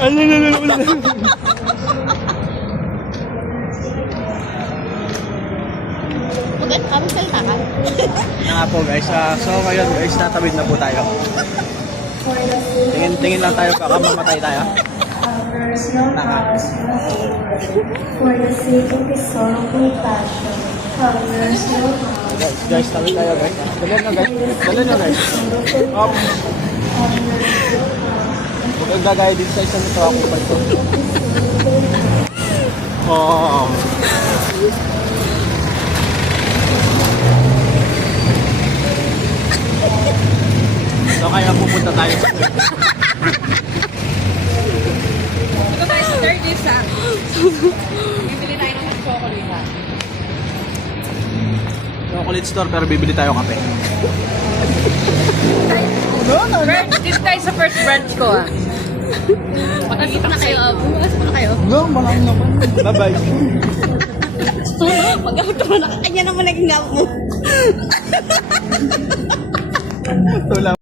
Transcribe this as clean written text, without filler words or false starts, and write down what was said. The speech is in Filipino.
Kami salita ka. Nga po guys, so ngayon guys, natawid na po tayo. Tingin lang tayo baka mamatay tayo. For the sake of His sorrowful passion, there's no Guys, tawid tayo guys. Dali na guys. Up. Huwag ang gagaya dito sa isang ito ako pa ito. Oh. So kaya pupunta tayo sa Ito tayo sa third days ah. Bibili tayo ng chocolate ha. chocolate store pero bibili tayo kape. Brunch, dito tayo sa first brunch ko ah. Pagkakita na kayo, bukas na kayo. No, malang naman. Bye-bye. Pagkakita mo na, kanya naman naging mo. Tula.